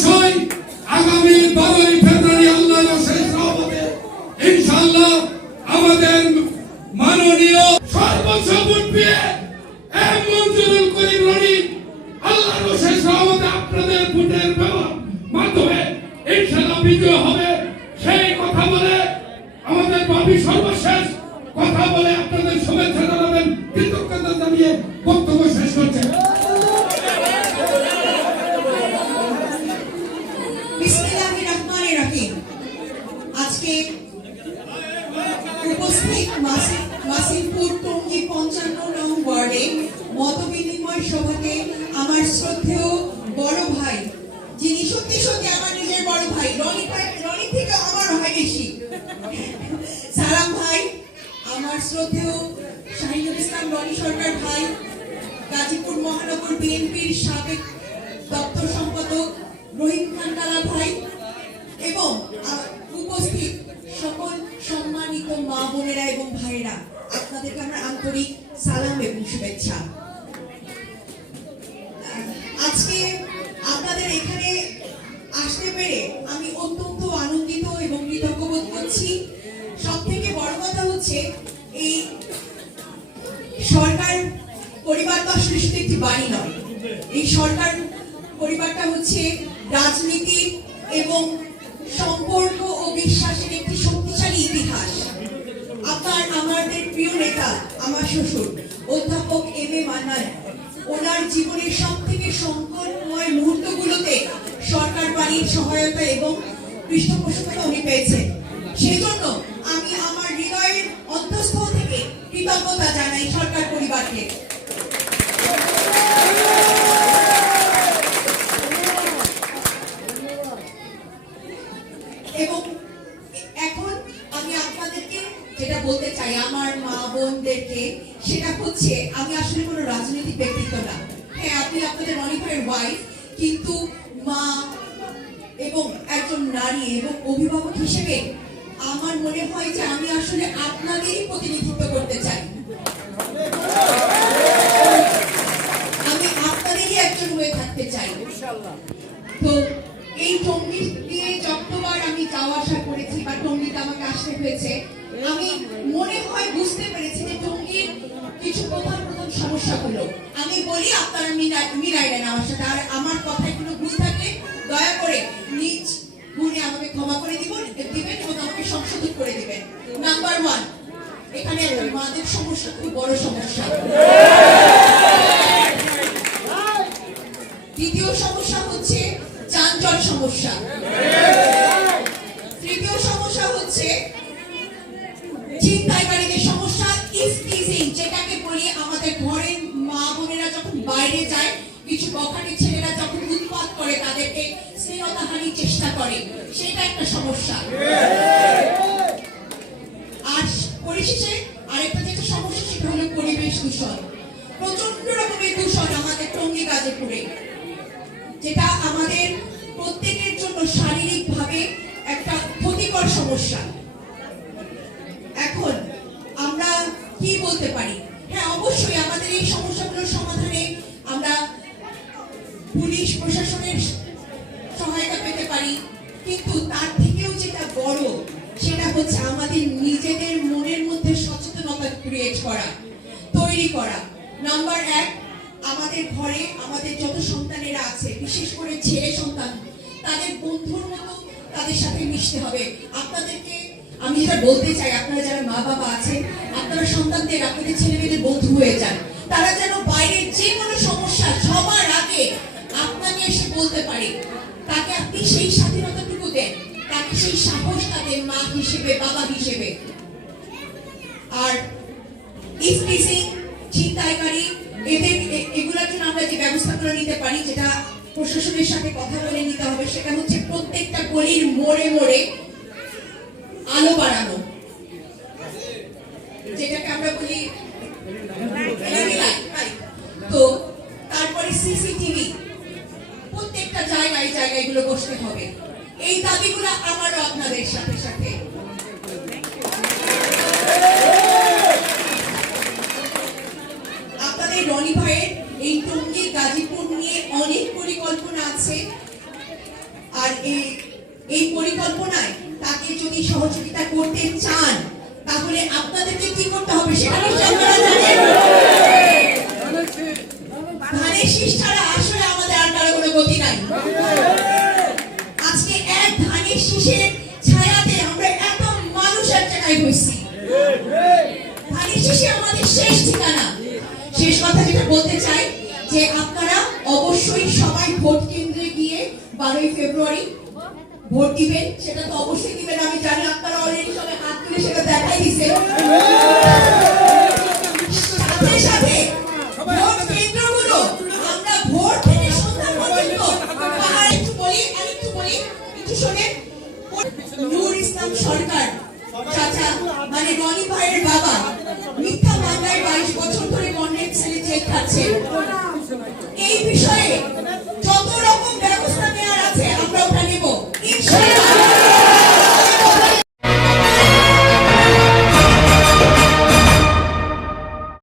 অবশ্যই আগামী 12ই ফেব্রুয়ারি আল্লাহর শেষ রহমতে ইনশাআল্লাহ আমাদের মাননীয় সর্বোচ্চ ভোট পেয়ে মঞ্জুরুল করিম রনি আল্লাহর শেষ রহমতে আপনাদের ভোটের মাধ্যমে ইনশাআল্লাহ বিজয় হবে। সেই কথা বলে আমাদের বাবি সর্বশেষ কথা বলে আপনাদের শুভেচ্ছা জানাবেন, কৃতজ্ঞতা জানিয়ে বক্তব্য শেষ করছেন। বিসমিল্লাহির রহমানির রহিম। আজকে উপস্থিত মাসিমপুর টঙ্গী 55 নং ওয়ার্ডে মতবিনিময় সভাতে আমার শ্রদ্ধেয় বড় ভাই, যিনি সত্যি সত্যি আমার নিজের বড় ভাই, রনি থেকে আমার হয় বেশি, সালাম ভাই, আমার শ্রদ্ধেয় শাহিনুল ইসলাম রনি সরকার ভাই, গাজীপুর মহানগর বিএনপির সাবেক দপ্তর সম্পাদক রহিম খান কালা ভাই এবং উপস্থিত সকল সম্মানিত মা বোনেরা এবং ভাইয়েরা, আপনাদেরকে আমার আন্তরিক সালাম এবং শুভেচ্ছা। আজকে আপনাদের এখানে আসতে পেরে আমি অত্যন্ত আনন্দিত এবং কৃতজ্ঞ বোধ করছি। সব থেকে বড় কথা হচ্ছে, এই সরকার পরিবার তো আসলে শুধু একটি বাড়ি নয়, এই সরকার পরিবারটা হচ্ছে রাজনীতি এবং সম্পর্ক ও বিশ্বাসের একটি শক্তিশালী ইতিহাস। আমাদের প্রিয় নেতা, আমার শ্বশুর অধ্যাপক এম এ মান্নান, ওনার জীবনের সব থেকে সংকটময় মুহূর্তগুলোতে সরকার বাড়ির সহায়তা এবং পৃষ্ঠপোষকতা উনি পেয়েছেন। সেই জন্য আমি আমার হৃদয়ের অন্তঃস্থল থেকে কৃতজ্ঞতা জানাই সরকার পরিবারকে। এবং এখন আমি আপনাদেরকে যেটা বলতে চাই, আমার মা বোনদেরকে, সেটা হচ্ছে আমি আসলে কোনো রাজনৈতিক ব্যক্তিত্ব না। হ্যাঁ, আপনি আপনাদের রনি ভাইয়ের ওয়াইফ, কিন্তু মা এবং একজন নারী এবং অভিভাবক হিসেবে আমার মনে হয় যে আমি আসলে আপনাদেরই প্রতিনিধিত্ব করতে চাই। আমি আপনাদেরই একজন হয়ে থাকতে চাই। তো এই টঙ্গী দিয়ে যতবার আমি যাওয়া আসা করেছি বা টঙ্গীতে আমাকে আসতে হয়েছে, আমি মনে হয় বুঝতে পেরেছি যে টঙ্গীর কিছু প্রধান সমস্যাগুলো আমি বলি, আপনারা মিলাইলেন আমার সাথে। আর আমার কথায় কোনো ভুল থাকলে দয়া করে নিজ গুণে আমাকে ক্ষমা করে দিবেন এবং আমাকে সংশোধন করে দিবেন। নাম্বার 1, এখানে একটা মাদক সমস্যা খুব বড় সমস্যা। দ্বিতীয় সমস্যা হচ্ছে যানজট সমস্যা। তৃতীয় সমস্যা হচ্ছে ছিনতাইকারীদের সমস্যা, ইফটিজিং, যেটাকে বলি আমাদের ঘরের মা বোনেরা যখন বাইরে যায়, কিছু বখাটে ছেলেরা যখন উৎপাত করে, তাদেরকে স্নেহতাহানির চেষ্টা করে, সেটা একটা সমস্যা। আর পরিশেষে আরেকটা যেটা সমস্যা, সেটা হলো পরিবেশ দূষণ। প্রচন্ড রকমের দূষণ আমাদের টঙ্গী গাজীপুরে, যেটা আমাদের প্রত্যেকের জন্য শারীরিকভাবে একটা ক্ষতিকর সমস্যা। এখন আমরা কি বলতে পারি? হ্যাঁ, অবশ্যই আমাদের এই সমস্যাগুলোর সমাধানে আমরা পুলিশ প্রশাসনের সহায়তা পেতে পারি, কিন্তু তার থেকেও যেটা বড়, সেটা হচ্ছে আমাদের নিজেদের মনের মধ্যে সচেতনতা ক্রিয়েট করা, তৈরি করা। নাম্বার 1, আমাদের ঘরে আমাদের যত সন্তানেরা আছে, বিশেষ করে ছেলে সন্তান, তাদের বন্ধুর মতো তাদের সাথে মিশতে হবে। আপনাদেরকে আমি যেটা বলতে চাই, আপনারা যারা মা বাবা আছেন, আপনারা সন্তানদের, আপনাদের ছেলে মেয়েদের বন্ধু হয়ে যান। তারা যেন বাইরের যে কোনো সমস্যা সবার আগে আপনাকে এসে বলতে পারে, তাকে আপনি সেই স্বাধীনতাটুকু দেন, তাকে সেই সাহসটা দেন, মা হিসেবে, বাবা হিসেবে। আর ইফটিজিং, ছিনতাইকারী, এগুলোর জন্য আমরা যে ব্যবস্থাগুলো নিতে পারি, যেটা প্রশাসনের সাথে কথা বলে নিতে হবে, সেটা হচ্ছে প্রত্যেকটা গলির মোড়ে মোড়ে আলো বাড়ানো, যেটাকে আমরা বলি তো। তারপরে সিসিটিভি প্রত্যেকটা জায়গায় এগুলো বসতে হবে। এই দাবিগুলো আমারও আপনাদের সাথে সাথে। আপনাদের রনি ভাইয়ের এই টঙ্গী গাজীপুর নিয়ে অনেক পরিকল্পনা আছে। আর এই পরিকল্পনায় তাকে যদি সহযোগিতা করতে চান তাহলে আপনাদেরকে কি করতে হবে সেটা নিশ্চয়ই আপনারা জানেন। ধানের শীষ ছাড়া আসলে আমাদের আর কারো কোনো গতি নাই। আজকে এক ধানের শীষের ছায়াতে আমরা এত মানুষ এক জায়গায় হয়েছি। ধানের শীষে আমাদের শেষ ঠিকানা। শেষ কথা যেটা বলতে চাই যে আপনারা অবশ্যই সবাই ভোট কেন্দ্রে গিয়ে 12ই ফেব্রুয়ারি ভোট দিবেন। সেটা তো অবশ্যই দিবেন, আমি জানি আপনারা অলরেডি সবাই হাত তুলে সেটা দেখাই দিয়েছেন। সাথে সাথে ভোট কেন্দ্রগুলো আমরা ভোর থেকে সন্ধ্যা পর্যন্ত পাহাড়ে একটু বলি একটু শোনেন। নূর ইসলাম সরকার চাচা মানে রনি ভাইয়ের বাবা